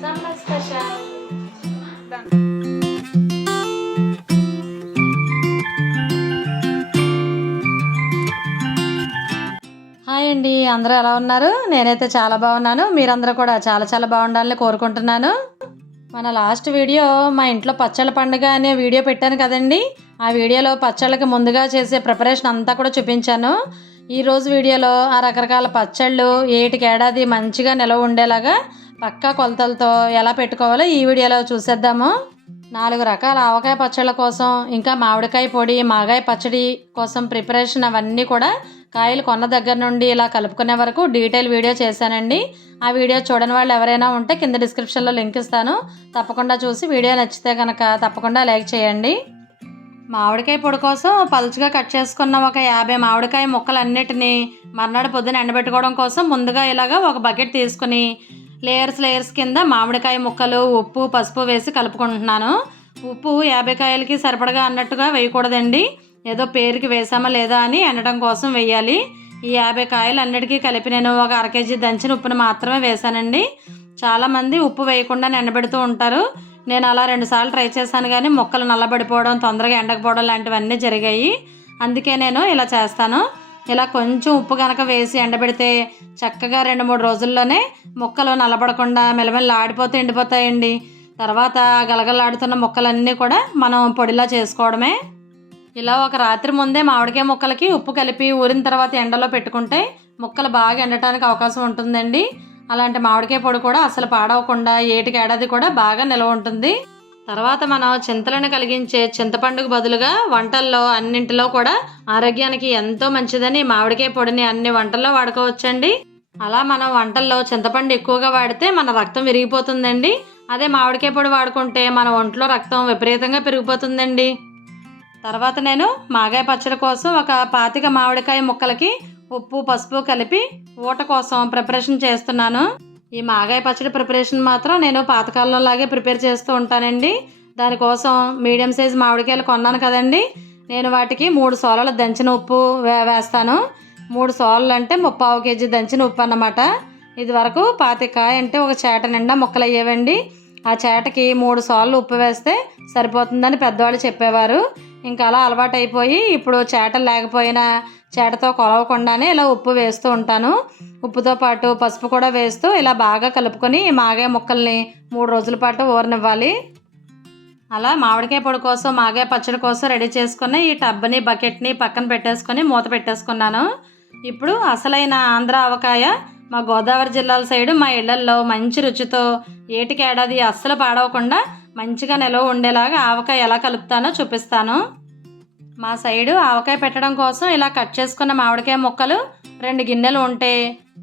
Summer special hi అండి అందరూ ఎలా ఉన్నారు? నేనైతే చాలా బాగున్నాను. మీరందరూ కూడా చాలా చాలా బాగుండాలని కోరుకుంటున్నాను. మన లాస్ట్ వీడియో మా ఇంట్లో పచ్చళ్ళ పండుగ అనే వీడియో పెట్టాను కదండి. ఆ వీడియోలో పచ్చళ్ళకి ముందుగా చేసే ప్రిపరేషన్ అంతా కూడా చూపించాను. ఈరోజు వీడియోలో ఆ రకరకాల పచ్చళ్ళు ఏటికి ఏడాది మంచిగా నిలవ ఉండేలాగా పక్కా కొలతలతో ఎలా పెట్టుకోవాలో ఈ వీడియోలో చూసేద్దాము. నాలుగు రకాల ఆవకాయ పచ్చళ్ళ కోసం ఇంకా మామిడికాయ పొడి మాగాయ పచ్చడి కోసం ప్రిపరేషన్ అవన్నీ కూడా కాయలు కొన్న దగ్గర నుండి ఇలా కలుపుకునే వరకు డీటెయిల్ వీడియో చేశానండి. ఆ వీడియో చూడని వాళ్ళు ఎవరైనా ఉంటే కింద డిస్క్రిప్షన్లో లింక్ ఇస్తాను. తప్పకుండా చూసి వీడియో నచ్చితే కనుక తప్పకుండా లైక్ చేయండి. మామిడికాయ పొడి కోసం పలుచగా కట్ చేసుకున్న ఒక యాభై మామిడికాయ ముక్కలన్నిటినీ మర్నాడు పొద్దున ఎండబెట్టుకోవడం కోసం ముందుగా ఇలాగా ఒక బకెట్ తీసుకుని లేయర్స్ లేయర్స్ కింద మామిడికాయ ముక్కలు ఉప్పు పసుపు వేసి కలుపుకుంటున్నాను. ఉప్పు యాభై కాయలకి సరిపడగా అన్నట్టుగా వేయకూడదండి. ఏదో పేరుకి వేసామా లేదా అని అనడం కోసం వేయాలి. ఈ యాభై కాయలు అన్నిటికీ కలిపి నేను ఒక అర కేజీ దంచిన ఉప్పును మాత్రమే వేశానండి. చాలామంది ఉప్పు వేయకుండా ఎండబెడుతూ ఉంటారు. నేను అలా రెండుసార్లు ట్రై చేశాను కానీ మొక్కలు నల్లబడిపోవడం తొందరగా ఎండకపోవడం లాంటివన్నీ జరిగాయి. అందుకే నేను ఇలా చేస్తాను. ఇలా కొంచెం ఉప్పు కనుక వేసి ఎండబెడితే చక్కగా రెండు మూడు రోజుల్లోనే మొక్కలు నల్లబడకుండా మెల్లమెల్ల ఆడిపోతే ఎండిపోతాయండి. తర్వాత గలగలాడుతున్న మొక్కలన్నీ కూడా మనం పొడిలా చేసుకోవడమే. ఇలా ఒక రాత్రి ముందే మామిడికాయ ముక్కలకి ఉప్పు కలిపి ఊరిన తర్వాత ఎండలో పెట్టుకుంటే ముక్కలు బాగా ఎండటానికి అవకాశం ఉంటుందండి. అలాంటి మామిడికాయ పొడి కూడా అసలు పాడవకుండా ఏటికి ఏడాది కూడా బాగా నిల్వ ఉంటుంది. తర్వాత మనం చింతలను కలిగించే చింతపండుకు బదులుగా వంటల్లో అన్నింటిలో కూడా ఆరోగ్యానికి ఎంతో మంచిదని మామిడికాయ పొడిని అన్ని వంటల్లో వాడుకోవచ్చండి. అలా మనం వంటల్లో చింతపండు ఎక్కువగా వాడితే మన రక్తం విరిగిపోతుందండి. అదే మామిడికాయ పొడి వాడుకుంటే మన ఒంట్లో రక్తం విపరీతంగా పెరిగిపోతుందండి. తర్వాత నేను మాగాయ పచ్చడి కోసం ఒక పాతిక మామిడికాయ ముక్కలకి ఉప్పు పసుపు కలిపి ఊట కోసం ప్రిపరేషన్ చేస్తున్నాను. ఈ మాగాయ పచ్చడి ప్రిపరేషన్ మాత్రం నేను పాతకాలంలాగే ప్రిపేర్ చేస్తూ ఉంటానండి. దానికోసం మీడియం సైజ్ మామిడికాయలు కొన్నాను కదండి. నేను వాటికి మూడు సోలల దంచిన ఉప్పు వే వేస్తాను. మూడు సోలలు అంటే ముప్పావు కేజీ దంచిన ఉప్పు అన్నమాట. ఇది వరకు పాతికాయ అంటే ఒక చేట నిండా ముక్కలు అయ్యేవండి ఆ చేటకి మూడు సార్లు ఉప్పు వేస్తే సరిపోతుందని పెద్దవాళ్ళు చెప్పేవారు. ఇంకా అలా అలవాటు అయిపోయి ఇప్పుడు చేట లేకపోయినా చేటతో కొలవకుండానే ఇలా ఉప్పు వేస్తూ ఉంటాను. ఉప్పుతో పాటు పసుపు కూడా వేస్తూ ఇలా బాగా కలుపుకొని ఈ మాగాయ ముక్కల్ని మూడు రోజుల పాటు ఊరనివ్వాలి. అలా మామిడికాయ పొడి కోసం మాగాయ పచ్చడి కోసం రెడీ చేసుకుని ఈ టబ్ని బకెట్ని పక్కన పెట్టేసుకొని మూత పెట్టేసుకున్నాను. ఇప్పుడు అసలైన ఆంధ్ర ఆవకాయ మా గోదావరి జిల్లాల సైడు మా ఇళ్ళల్లో మంచి రుచితో ఏటికి ఏడాది అస్సలు పాడవకుండా మంచిగా నిలవ ఉండేలాగా ఆవకాయ ఎలా కలుపుతానో చూపిస్తాను. మా సైడు ఆవకాయ పెట్టడం కోసం ఇలా కట్ చేసుకున్న మామిడికాయ ముక్కలు రెండు గిన్నెలు ఉంటే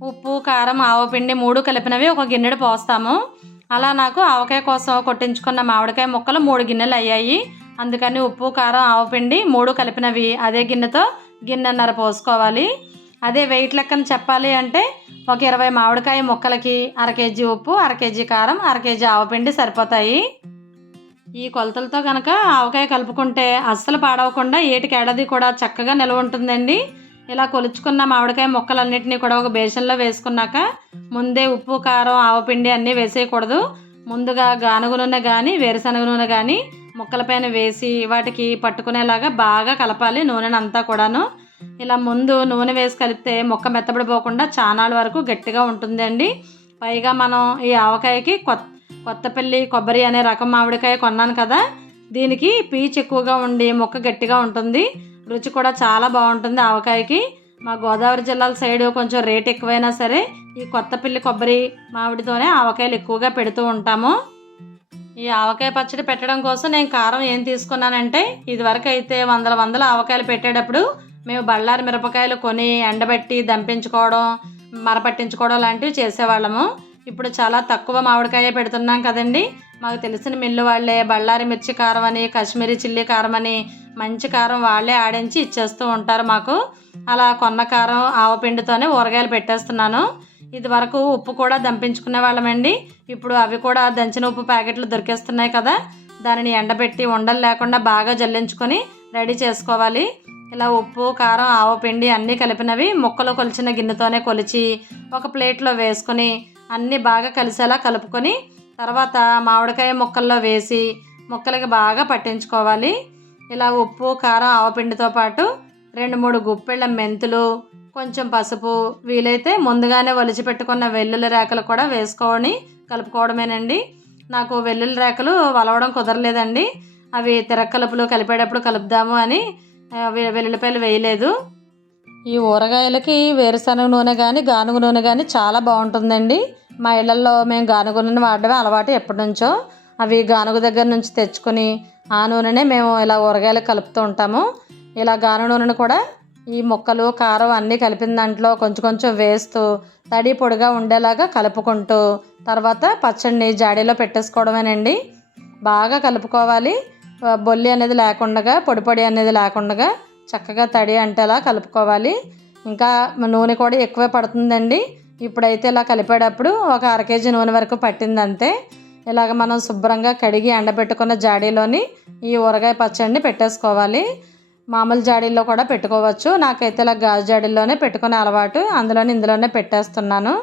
ఉప్పు కారం ఆవపిండి మూడు కలిపినవి ఒక గిన్నెడు పోస్తాము. అలా నాకు ఆవకాయ కోసం కొట్టించుకున్న మామిడికాయ ముక్కలు మూడు గిన్నెలు అయ్యాయి. అందుకని ఉప్పు కారం ఆవపిండి మూడు కలిపినవి అదే గిన్నెతో గిన్నెన్నర పోసుకోవాలి. అదే వెయిట్ లెక్కన చెప్పాలి అంటే ఒక ఇరవై మామిడికాయ ముక్కలకి అర కేజీ ఉప్పు అర కేజీ కారం అర కేజీ ఆవపిండి సరిపోతాయి. ఈ కొలతలతో కనుక ఆవకాయ కలుపుకుంటే అస్సలు పాడవకుండా ఏటికి ఏడాది కూడా చక్కగా నిల్వ ఉంటుందండి. ఇలా కొలుచుకున్న మామిడికాయ ముక్కలన్నింటినీ కూడా ఒక బేసన్లో వేసుకున్నాక ముందే ఉప్పు కారం ఆవపిండి అన్నీ వేసేయకూడదు. ముందుగా గానుగ నూనె కానీ వేరుశనగ నూనె కానీ ముక్కలపైన వేసి వాటికి పట్టుకునేలాగా బాగా కలపాలి నూనెను అంతా కూడాను. ఇలా ముందు నూనె వేసి కలిపితే ముక్క మెత్తబడిపోకుండా చానాల వరకు గట్టిగా ఉంటుందండి. పైగా మనం ఈ ఆవకాయకి కొత్త కొత్తపల్లి కొబ్బరి అనే రకం మామిడికాయ కొన్నాను కదా దీనికి పీచు ఎక్కువగా ఉండి మొక్క గట్టిగా ఉంటుంది. రుచి కూడా చాలా బాగుంటుంది ఆవకాయకి. మా గోదావరి జిల్లాల సైడ్ కొంచెం రేట్ ఎక్కువైనా సరే ఈ కొత్తపల్లి కొబ్బరి మామిడితోనే ఆవకాయలు ఎక్కువగా పెడుతూ ఉంటాము. ఈ ఆవకాయ పచ్చడి పెట్టడం కోసం నేను కారం ఏం తీసుకున్నానంటే ఇదివరకు అయితే వందల వందల ఆవకాయలు పెట్టేటప్పుడు మేము బళ్ళారి మిరపకాయలు కొని ఎండబెట్టి దంపించుకోవడం మరపట్టించుకోవడం లాంటివి చేసేవాళ్ళము. ఇప్పుడు చాలా తక్కువ మామిడికాయ పెడుతున్నాం కదండి. మాకు తెలిసిన మిల్లు వాళ్ళే బళ్ళారి మిర్చి కారం అని కాశ్మీరీ చిల్లీ కారం అని మంచి కారం వాళ్ళే ఆడించి ఇచ్చేస్తూ ఉంటారు మాకు. అలా కొన్న కారం ఆవపిండితోనే ఊరగాయలు పెట్టేస్తున్నాను. ఇది వరకు ఉప్పు కూడా దంపించుకునే వాళ్ళమండి. ఇప్పుడు అవి కూడా దంచిన ఉప్పు ప్యాకెట్లు దొరికేస్తున్నాయి కదా. దానిని ఎండబెట్టి ఉండలు లేకుండా బాగా జల్లించుకొని రెడీ చేసుకోవాలి. ఇలా ఉప్పు కారం ఆవపిండి అన్నీ కలిపినవి ముక్కలు కొలిచిన గిన్నెతోనే కొలిచి ఒక ప్లేట్లో వేసుకొని అన్నీ బాగా కలిసేలా కలుపుకొని తర్వాత మామిడికాయ ముక్కల్లో వేసి ముక్కలకి బాగా పట్టించుకోవాలి. ఇలా ఉప్పు కారం ఆవపిండితో పాటు రెండు మూడు గుప్పెళ్ళ మెంతులు కొంచెం పసుపు వీలైతే ముందుగానే వలిచిపెట్టుకున్న వెల్లుల్లి రేకలు కూడా వేసుకొని కలుపుకోవడమేనండి. నాకు వెల్లుల్లి రేకలు వలవడం కుదరలేదండి. అవి తిరక్కలుపులు కలిపేటప్పుడు కలుపుదాము అని వెల్లుల్లిపాయలు వేయలేదు. ఈ ఊరగాయలకి వేరుశనగ నూనె కానీ గానుగ నూనె కానీ చాలా బాగుంటుందండి. మా ఇళ్ళల్లో మేము గానుగ నూనె వాడడమే అలవాటు ఎప్పటి నుంచో అవి గానుగ దగ్గర నుంచి తెచ్చుకొని ఆ నూనెనే మేము ఇలా ఊరగాయలు కలుపుతూ ఉంటాము. ఇలా గానుగ నూనెను కూడా ఈ ముక్కలు కారం అన్నీ కలిపిన దాంట్లో కొంచెం కొంచెం వేస్తూ తడి పొడిగా ఉండేలాగా కలుపుకుంటూ తర్వాత పచ్చడిని జాడీలో పెట్టేసుకోవడమేనండి. బాగా కలుపుకోవాలి. బొల్లి అనేది లేకుండా పొడి పొడి అనేది లేకుండా చక్కగా తడి అంటేలా కలుపుకోవాలి. ఇంకా నూనె కూడా ఎక్కువే పడుతుందండి. ఇప్పుడైతే ఇలా కలిపేటప్పుడు ఒక అర కేజీ నూనె వరకు పట్టింది అంతే ఇలాగ మనం శుభ్రంగా కడిగి ఎండబెట్టుకున్న జాడీలోని ఈ ఊరగాయ పచ్చడిని పెట్టేసుకోవాలి. మామూలు జాడీల్లో కూడా పెట్టుకోవచ్చు. నాకైతే ఇలా గాజు జాడీల్లోనే పెట్టుకునే అలవాటు అందులోనే ఇందులోనే పెట్టేస్తున్నాను.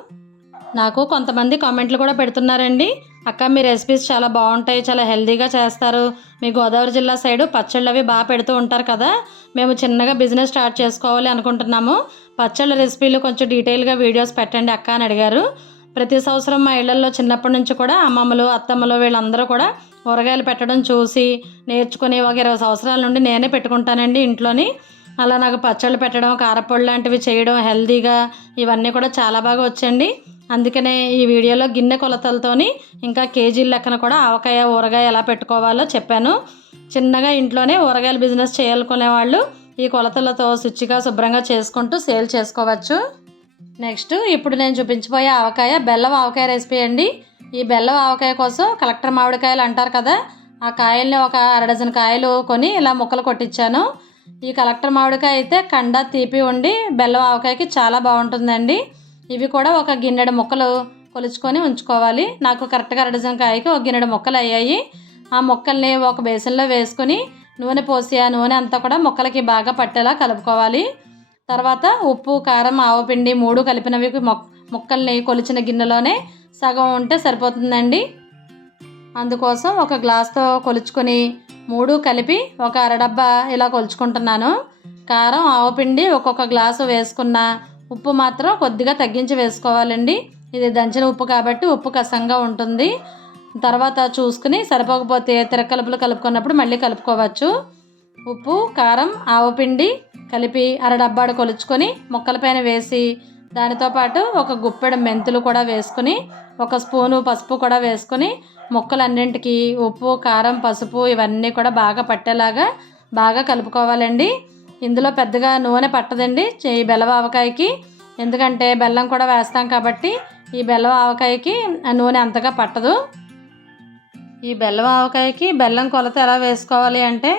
నాకు కొంతమంది కామెంట్లు కూడా పెడుతున్నారండి. అక్క మీ రెసిపీస్ చాలా బాగుంటాయి చాలా హెల్దీగా చేస్తారు. మీ గోదావరి జిల్లా సైడు పచ్చళ్ళు అవి బాగా పెడుతూ ఉంటారు కదా. మేము చిన్నగా బిజినెస్ స్టార్ట్ చేసుకోవాలి అనుకుంటున్నాము. పచ్చళ్ళ రెసిపీలు కొంచెం డీటెయిల్గా వీడియోస్ పెట్టండి అక్క అని అడిగారు. ప్రతి సంవత్సరం మా ఇళ్ళలో చిన్నప్పటి నుంచి కూడా అమ్మమ్మలు అత్తమ్మలు వీళ్ళందరూ కూడా ఊరగాయలు పెట్టడం చూసి నేర్చుకుని ఒక ఇరవై సంవత్సరాల నుండి నేనే పెట్టుకుంటానండి ఇంట్లోని. అలా నాకు పచ్చళ్ళు పెట్టడం కారపొడి లాంటివి చేయడం హెల్దీగా ఇవన్నీ కూడా చాలా బాగా వచ్చండి అందుకనే ఈ వీడియోలో గిన్నె కొలతలతోని ఇంకా కేజీల లెక్కన కూడా ఆవకాయ ఊరగాయ ఎలా పెట్టుకోవాలో చెప్పాను. చిన్నగా ఇంట్లోనే ఊరగాయల బిజినెస్ చేయాలనుకునే వాళ్ళు ఈ కొలతలతో శుచిగా శుభ్రంగా చేసుకుంటూ సేల్ చేసుకోవచ్చు. నెక్స్ట్ ఇప్పుడు నేను చూపించబోయే ఆవకాయ బెల్లం ఆవకాయ రెసిపీ అండి. ఈ బెల్లం ఆవకాయ కోసం కలెక్టర్ మామిడికాయలు అంటారు కదా ఆ కాయల్ని ఒక అర డజన్ కాయలు కొని ఇలా ముక్కలు కొట్టించాను. ఈ కలెక్టర్ మామిడికాయ అయితే కండ తీపి ఉండి బెల్లం ఆవకాయకి చాలా బాగుంటుందండి. ఇవి కూడా ఒక గిన్నెడు ముక్కలు కొలుచుకొని ఉంచుకోవాలి. నాకు కరెక్ట్గా అర డజన్ కాయకి ఒక గిన్నెడు ముక్కలు అయ్యాయి. ఆ ముక్కల్ని ఒక బేసన్లో వేసుకొని నూనె పోసి ఆ నూనె అంతా కూడా ముక్కలకి బాగా పట్టేలా కలుపుకోవాలి. తర్వాత ఉప్పు కారం ఆవపిండి మూడు కలిపినవి మొక్క ముక్కల్ని కొలిచిన గిన్నెలోనే సగం ఉంటే సరిపోతుందండి. అందుకోసం ఒక గ్లాస్తో కొలుచుకొని మూడు కలిపి ఒక అరడబ్బా ఇలా కొలుచుకుంటున్నాను. కారం ఆవపిండి ఒక్కొక్క గ్లాసు వేసుకున్న ఉప్పు మాత్రం కొద్దిగా తగ్గించి వేసుకోవాలండి. ఇది దంచిన ఉప్పు కాబట్టి ఉప్పు కసంగా ఉంటుంది. తర్వాత చూసుకుని సరిపోకపోతే తిరకలుపులు కలుపుకున్నప్పుడు మళ్ళీ కలుపుకోవచ్చు. ఉప్పు కారం ఆవపిండి కలిపి అర డబ్బాడు కొలుచుకొని ముక్కలపైన వేసి దానితో పాటు ఒక గుప్పెడు మెంతులు కూడా వేసుకుని ఒక స్పూను పసుపు కూడా వేసుకుని ముక్కలన్నింటికి ఉప్పు కారం పసుపు ఇవన్నీ కూడా బాగా పట్టేలాగా బాగా కలుపుకోవాలండి. ఇందులో పెద్దగా నూనె పట్టదండి. ఈ బెల్లం ఆవకాయకి. ఎందుకంటే బెల్లం కూడా వేస్తాం కాబట్టి ఈ బెల్లం ఆవకాయకి నూనె అంతగా పట్టదు. ఈ బెల్లం ఆవకాయకి బెల్లం కొలత ఎలా వేసుకోవాలి అంటే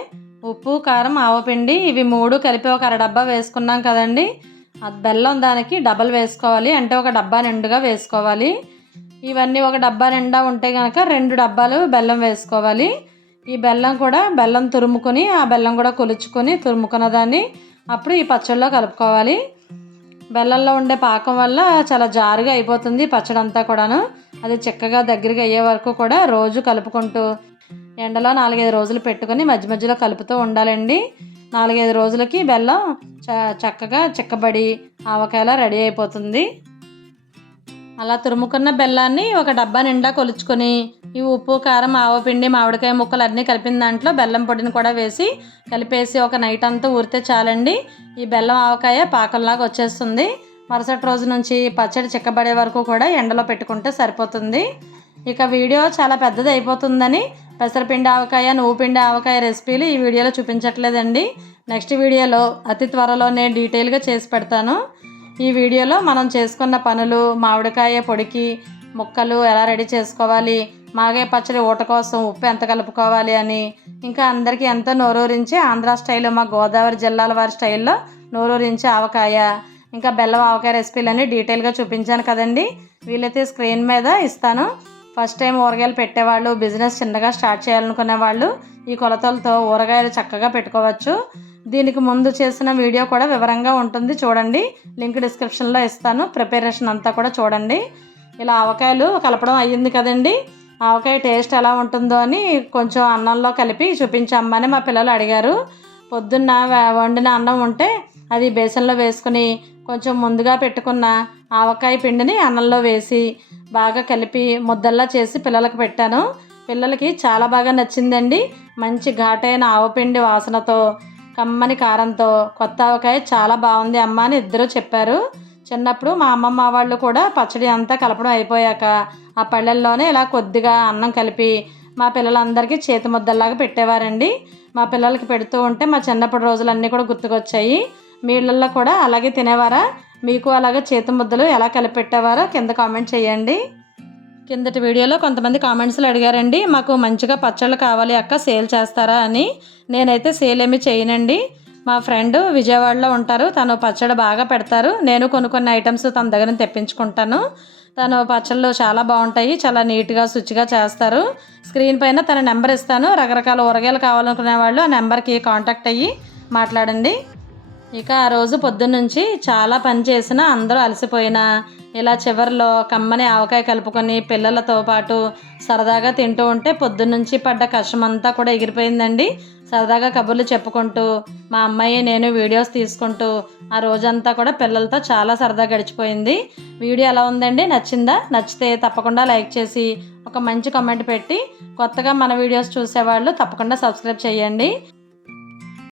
ఉప్పు కారం ఆవపిండి ఇవి మూడు కలిపి ఒక అర డబ్బా వేసుకున్నాం కదండి. బెల్లం దానికి డబల్ వేసుకోవాలి. అంటే ఒక డబ్బా నిండుగా వేసుకోవాలి. ఇవన్నీ ఒక డబ్బా నిండా ఉంటే కనుక రెండు డబ్బాలు బెల్లం వేసుకోవాలి. ఈ బెల్లం కూడా బెల్లం తురుముకొని ఆ బెల్లం కూడా కొలుచుకొని తురుముకున్న దాన్ని అప్పుడు ఈ పచ్చళ్ళలో కలుపుకోవాలి. బెల్లంలో ఉండే పాకం వల్ల చాలా జారుగా అయిపోతుంది పచ్చడి అంతా కూడాను. అది చిక్కగా దగ్గరికి అయ్యే వరకు కూడా రోజు కలుపుకుంటూ ఎండలో నాలుగైదు రోజులు పెట్టుకొని మధ్య మధ్యలో కలుపుతూ ఉండాలండి. నాలుగైదు రోజులకి బెల్లం చ చక్కగా చిక్కబడి ఆవకాయలా రెడీ అయిపోతుంది. అలా తురుముకున్న బెల్లాన్ని ఒక డబ్బా నిండా కొలుచుకొని ఈ ఉప్పు కారం ఆవపిండి మామిడికాయ ముక్కలు అన్నీ కలిపిన దాంట్లో బెల్లం పొడిని కూడా వేసి కలిపేసి ఒక నైట్ అంతా ఊరితే చాలండి. ఈ బెల్లం ఆవకాయ పాకంలాగా వచ్చేస్తుంది. మరుసటి రోజు నుంచి పచ్చడి చిక్కబడే వరకు కూడా ఎండలో పెట్టుకుంటే సరిపోతుంది. ఇక వీడియో చాలా పెద్దది అయిపోతుందని పెసరపిండి ఆవకాయ నువ్వు పిండి ఆవకాయ రెసిపీలు ఈ వీడియోలో చూపించట్లేదండి. నెక్స్ట్ వీడియోలో అతి త్వరలోనే డీటెయిల్గా చేసి పెడతాను. ఈ వీడియోలో మనం చేసుకున్న పనులు మామిడికాయ పొడికి ముక్కలు ఎలా రెడీ చేసుకోవాలి మాగే పచ్చడి ఊట కోసం ఉప్పు ఎంత కలుపుకోవాలి అని ఇంకా అందరికీ ఎంతో నోరూరించి ఆంధ్ర స్టైల్ మా గోదావరి జిల్లాల వారి స్టైల్లో నోరూరించి ఆవకాయ ఇంకా బెల్లం ఆవకాయ రెసిపీలన్నీ డీటెయిల్గా చూపించాను కదండి. వీలైతే స్క్రీన్ మీద ఇస్తాను. ఫస్ట్ టైం ఊరగాయలు పెట్టేవాళ్ళు బిజినెస్ చిన్నగా స్టార్ట్ చేయాలనుకునే వాళ్ళు ఈ కొలతలతో ఊరగాయలు చక్కగా పెట్టుకోవచ్చు. దీనికి ముందు చేసిన వీడియో కూడా వివరంగా ఉంటుంది. చూడండి. లింక్ డిస్క్రిప్షన్లో ఇస్తాను. ప్రిపరేషన్ అంతా కూడా చూడండి. ఇలా ఆవకాయలు కలపడం అయ్యింది కదండి. ఆవకాయ టేస్ట్ ఎలా ఉంటుందో అని కొంచెం అన్నంలో కలిపి చూపించమ్మని మా పిల్లలు అడిగారు. పొద్దున్న వండిన అన్నం ఉంటే అది బేసన్లో వేసుకుని కొంచెం ముందుగా పెట్టుకున్న ఆవకాయ పిండిని అన్నంలో వేసి బాగా కలిపి ముద్దల్లా చేసి పిల్లలకు పెట్టాను. పిల్లలకి చాలా బాగా నచ్చిందండి. మంచి ఘాటైన ఆవపిండి వాసనతో కమ్మని కారంతో కొత్త ఆవకాయ చాలా బాగుంది అమ్మ అని ఇద్దరు చెప్పారు. చిన్నప్పుడు మా అమ్మమ్మ వాళ్ళు కూడా పచ్చడి అంతా కలపడం అయిపోయాక ఆ పళ్ళల్లోనే ఇలా కొద్దిగా అన్నం కలిపి మా పిల్లలందరికీ చేతి ముద్దల్లాగా పెట్టేవారండి. మా పిల్లలకి పెడుతూ ఉంటే మా చిన్నప్పటి రోజులన్నీ కూడా గుర్తుకొచ్చాయి. మీ ఇళ్ళల్లో కూడా అలాగే తినేవారా? మీకు అలాగే చేతి ముద్దలు ఎలా కలిపి పెట్టేవారో కింద కామెంట్ చేయండి. కిందటి వీడియోలో కొంతమంది కామెంట్స్లో అడిగారండి మాకు మంచిగా పచ్చళ్ళు కావాలి అక్క సేల్ చేస్తారా అని. నేనైతే సేల్ ఏమి చేయనండి. మా ఫ్రెండ్ విజయవాడలో ఉంటారు తను పచ్చడి బాగా పెడతారు. నేను కొన్ని కొన్ని ఐటమ్స్ తన దగ్గర తెప్పించుకుంటాను. తను పచ్చళ్ళు చాలా బాగుంటాయి చాలా నీట్గా శుచిగా చేస్తారు. స్క్రీన్ పైన తన నెంబర్ ఇస్తాను. రకరకాల ఊరగాయలు కావాలనుకునే వాళ్ళు ఆ నెంబర్కి కాంటాక్ట్ అయ్యి మాట్లాడండి. ఇక ఆ రోజు పొద్దున్నుంచి చాలా పని చేసిన అందరూ అలసిపోయినా ఇలా చివరిలో కమ్మని ఆవకాయ కలుపుకొని పిల్లలతో పాటు సరదాగా తింటూ ఉంటే పొద్దున్నుంచి పడ్డ కష్టమంతా కూడా ఎగిరిపోయిందండి. సరదాగా కబుర్లు చెప్పుకుంటూ మా అమ్మాయి నేను వీడియోస్ తీసుకుంటూ ఆ రోజంతా కూడా పిల్లలతో చాలా సరదా గడిచిపోయింది. వీడియో ఎలా ఉందండి? నచ్చిందా? నచ్చితే తప్పకుండా లైక్ చేసి ఒక మంచి కామెంట్ పెట్టి కొత్తగా మన వీడియోస్ చూసేవాళ్ళు తప్పకుండా సబ్స్క్రైబ్ చేయండి.